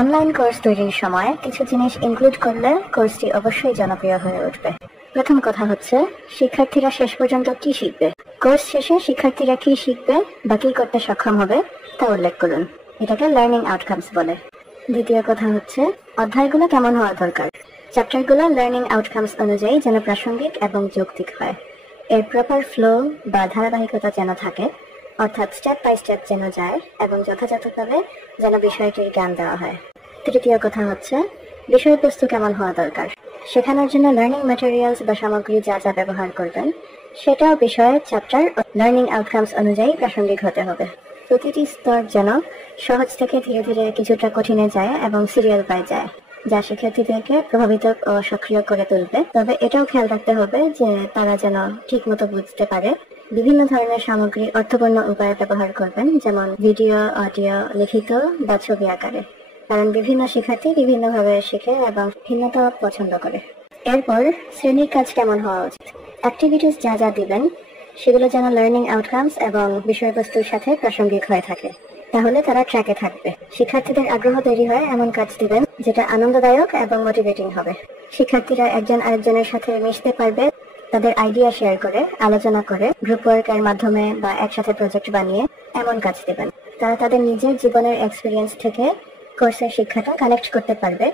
Online course তৈরির সময় কিছু জিনিস ইনক্লুড করলে কোর্সটি অবশ্যই জনপ্রিয় হয়ে উঠবে। প্রথম কথা হচ্ছে, শিক্ষার্থীরা শেষ পর্যন্ত কি শিখবে। কোর্স শেষে শিক্ষার্থীরা কি শিখবে বা কি করতে সক্ষম হবে তা উল্লেখ করুন। এটাকে লার্নিং আউটকামস বলে। দ্বিতীয় কথা হচ্ছে, অধ্যায়গুলো কেমন হওয়া দরকার। চ্যাপ্টারগুলো লার্নিং আউটকামস অনুযায়ী যেন প্রাসঙ্গিক এবং যৌক্তিক হয়। এর প্রপার ফ্লো বা ধারাবাহিকতা যেন থাকে, অর্থাৎ স্টেপ বাই স্টেপ যেন যায় এবং যথাযথভাবে যেন বিষয়টির জ্ঞান দেওয়া হয়। তৃতীয় কথা হচ্ছে, বিষয়বস্তু কেমন হওয়া দরকার। শেখানোর জন্য লার্নিং ম্যাটেরিয়ালস বা সামগ্রী যা যা ব্যবহার করবেন সেটাও বিষয়ের চ্যাপ্টার লার্নিং আউটকামস অনুযায়ী প্রাসঙ্গিক হতে হবে। প্রতিটি স্তর যেন সহজ থেকে ধীরে ধীরে কিছুটা কঠিনে যায় এবং সিরিয়াল বাই যায়, যা শিক্ষার্থীদেরকে প্রভাবিত ও সক্রিয় করে তুলবে। তবে এটাও খেয়াল রাখতে হবে যে তারা যেন ঠিক মতো বুঝতে পারে। বিভিন্ন ধরনের সামগ্রী অর্থপূর্ণ উপায়ে ব্যবহার করবেন, যেমন ভিডিও, অডিও, লিখিত বা ছবি আকারে, কারণ বিভিন্ন শিক্ষার্থী বিভিন্নভাবে শেখে এবং ভিন্নতা পছন্দ করে। এরপর শ্রেণীর কাজ কেমন হওয়া উচিত। অ্যাক্টিভিটিস যা যা দিবেন সেগুলো যেন লার্নিং আউটকামস এবং বিষয়বস্তুর সাথে প্রাসঙ্গিক হয়ে থাকে, তাহলে তারা ট্র্যাকে থাকবে। শিক্ষার্থীদের আগ্রহ তৈরি হয় এমন কাজ দিবেন যেটা আনন্দদায়ক এবং মোটিভেটিং হবে। শিক্ষার্থীরা একজন আরেকজনের সাথে মিশতে পারবে, তাদের আইডিয়া শেয়ার করে, আলোচনা করে, গ্রুপ ওয়ার্কের মাধ্যমে বা একসাথে প্রজেক্ট বানিয়ে এমন কাজ দিবেন। তারা তাদের নিজের জীবনের এক্সপিরিয়েন্স থেকে কোর্সের শিক্ষাটা কানেক্ট করতে পারবে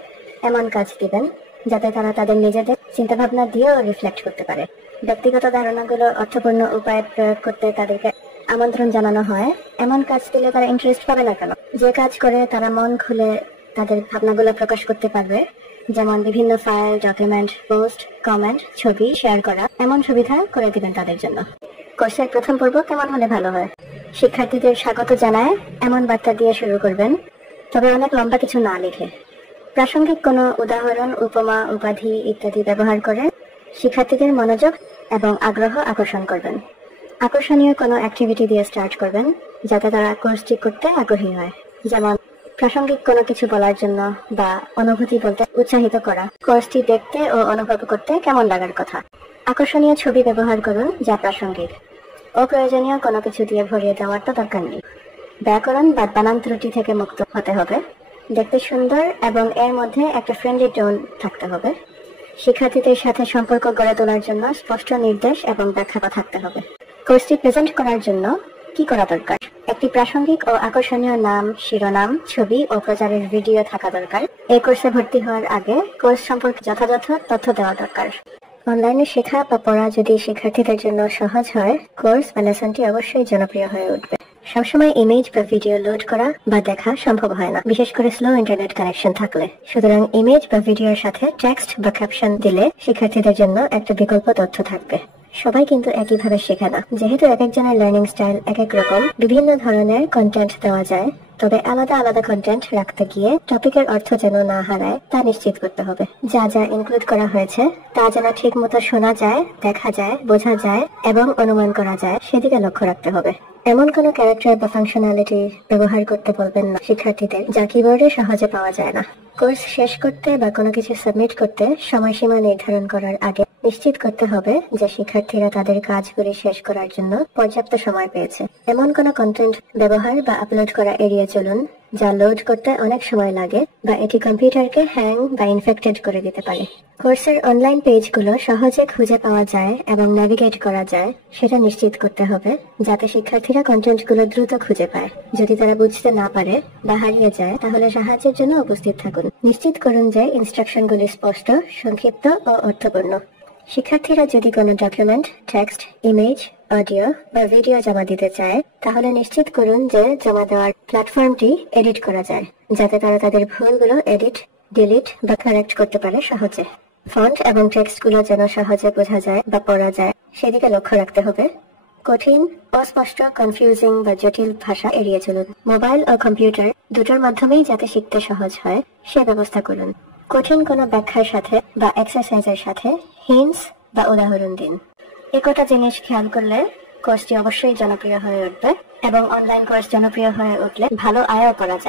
এমন কাজ দিবেন, যাতে তারা তাদের নিজেদের চিন্তাভাবনা দিয়েও রিফ্লেক্ট করতে পারে। ব্যক্তিগত ধারণাগুলো অর্থপূর্ণ উপায়ে প্রয়োগ করতে তাদেরকে আমন্ত্রণ জানানো হয়। এমন কাজ দিলে তারা ইন্টারেস্ট পাবে না কেন। যে কাজ করে তারা মন খুলে তাদের ভাবনাগুলো প্রকাশ করতে পারবে, যেমন বিভিন্ন ফাইল, ডকুমেন্ট, পোস্ট, কমেন্ট, ছবি শেয়ার করা, এমন সুবিধা করে দিবেন তাদের জন্য। কোর্সের প্রথম পর্ব কেমন হলে ভালো হয়। শিক্ষার্থীদের স্বাগত জানায় এমন বার্তা দিয়ে শুরু করবেন, তবে অনেক লম্বা কিছু না লিখে। প্রাসঙ্গিক কোনো উদাহরণ, উপমা, উপাধি ইত্যাদি ব্যবহার করে শিক্ষার্থীদের মনোযোগ এবং আগ্রহ আকর্ষণ করবেন। আকর্ষণীয় কোনো অ্যাক্টিভিটি দিয়ে স্টার্ট করবেন, যাতে তারা কোর্সটি করতে আগ্রহী হয়, যেমন প্রাসঙ্গিক কোনো কিছু বলার জন্য বা অনুভূতি বলতে উৎসাহিত করা। কোর্সটি দেখতে ও অনুভব করতে কেমন লাগার কথা। আকর্ষণীয় ছবি ব্যবহার করুন যা প্রাসঙ্গিক। অপ্রয়োজনীয় কোনো কিছু দিয়ে ভরিয়ে দেওয়ার তো দরকার নেই। ব্যাকরণ বা বানান ত্রুটি থেকে মুক্ত হতে হবে। দেখতে সুন্দর এবং এর মধ্যে একটা ফ্রেন্ডলি টোন থাকতে হবে। শিক্ষার্থীদের সাথে সম্পর্ক গড়ে তোলার জন্য স্পষ্ট নির্দেশ এবং ব্যাখ্যা থাকতে হবে। কোর্সটি প্রেজেন্ট করার জন্য কি করা দরকার। একটি প্রাসঙ্গিক ও আকর্ষণীয় নাম, শিরোনাম, ছবি ও প্রচারের ভিডিও থাকা দরকার। এই কোর্সে ভর্তি হওয়ার আগে কোর্স সম্পর্কে যথাযথ তথ্য দেওয়া দরকার। অনলাইনে শেখা বা পড়া যদি শিক্ষার্থীদের জন্য সহজ হয়, কোর্স বা লেসনটি অবশ্যই জনপ্রিয় হয়ে উঠবে। সবসময় ইমেজ বা ভিডিও লোড করা বা দেখা সম্ভব হয় না, বিশেষ করে স্লো ইন্টারনেট কানেকশন থাকলে। সুতরাং ইমেজ বা ভিডিওর সাথে টেক্সট বা ক্যাপশন দিলে শিক্ষার্থীদের জন্য একটা বিকল্প তথ্য থাকবে। সবাই কিন্তু একইভাবে শেখে না, যেহেতু এক একজনের লার্নিং স্টাইল এক এক রকম। বিভিন্ন ধরনের কন্টেন্ট দেওয়া যায়, তবে আলাদা আলাদা কন্টেন্ট রাখতে গিয়ে টপিকের অর্থ যেন না হারায় তা নিশ্চিত করতে হবে। যা যা ইনক্লুড করা হয়েছে তা যেন ঠিক মতো শোনা যায়, দেখা যায়, বোঝা যায় এবং অনুমান করা যায়, সেদিকে লক্ষ্য রাখতে হবে। এমন কোনো ক্যারেক্টার বা ফাংশনালিটি ব্যবহার করতে বলবেন না শিক্ষার্থীদের, যা কিবোর্ডে সহজে পাওয়া যায় না। কোর্স শেষ করতে বা কোনো কিছু সাবমিট করতে সময়সীমা নির্ধারণ করার আগে নিশ্চিত করতে হবে যে শিক্ষার্থীরা তাদের কাজগুলি শেষ করার জন্য পর্যাপ্ত সময় পেয়েছে। এমন কোনো কন্টেন্ট ব্যবহার বা আপলোড করা এড়িয়ে চলুন যা লোড করতে অনেক সময় লাগে বা এটি কম্পিউটারকে হ্যাং বা ইনফেক্টেড করে দিতে পারে। কোর্সের অনলাইন পেজগুলো সহজে খুঁজে পাওয়া যায় এবং ন্যাভিগেট করা যায়, সেটা নিশ্চিত করতে হবে, যাতে শিক্ষার্থীরা কন্টেন্টগুলো দ্রুত খুঁজে পায়। যদি তারা বুঝতে না পারে বা হারিয়ে যায়, তাহলে সাহায্যের জন্য উপস্থিত থাকুন। নিশ্চিত করুন যে ইনস্ট্রাকশনগুলি স্পষ্ট, সংক্ষিপ্ত ও অর্থপূর্ণ। শিক্ষার্থীরা যদি কোনো ডকুমেন্ট, টেক্সট, ইমেজ, অডিও বা ভিডিও জমা দিতে চায়, তাহলে নিশ্চিত করুন যে জমা দেওয়ার প্ল্যাটফর্মটি এডিট করা যায়, যাতে তারা তাদের ভুলগুলো এডিট, ডিলিট বা কারেক্ট করতে পারে সহজে। ফন্ট এবং টেক্সটগুলো যেন সহজে বোঝা যায় বা পড়া যায়, সেদিকে লক্ষ্য রাখতে হবে। কঠিন, অস্পষ্ট, কনফিউজিং বা জটিল ভাষা এড়িয়ে চলুন। মোবাইল ও কম্পিউটার দুটোর মাধ্যমেই যাতে শিখতে সহজ হয় সে ব্যবস্থা করুন। কঠিন কোনো ব্যাখ্যার সাথে বা এক্সারসাইজের সাথে হিন্টস বা উদাহরণ দিন। একটা জিনিস খেয়াল করলে কোর্সটি অবশ্যই জনপ্রিয় হয়ে উঠবে এবং অনলাইন কোর্স জনপ্রিয় হয়ে উঠলে ভালো আয়ও করা যায়।